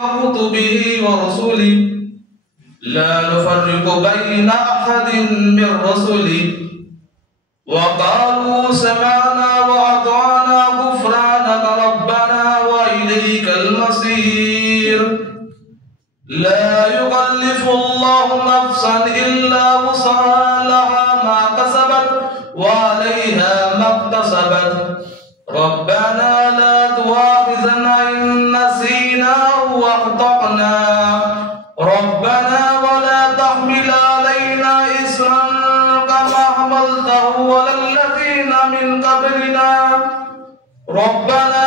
وكتبه ورسله لا نفرق بين أحد من رسله وقالوا سمعنا وأطعنا غفرانك ربنا وإليك المصير لا يكلف الله نفسا إلا وسعها لها ما كسبت وعليها ما اكتسبت ربنا لا تؤاخذنا إن نسينا وأخطأنا ربنا ولا تحمل علينا إصرا كما حملته على الذين من قبلنا ربنا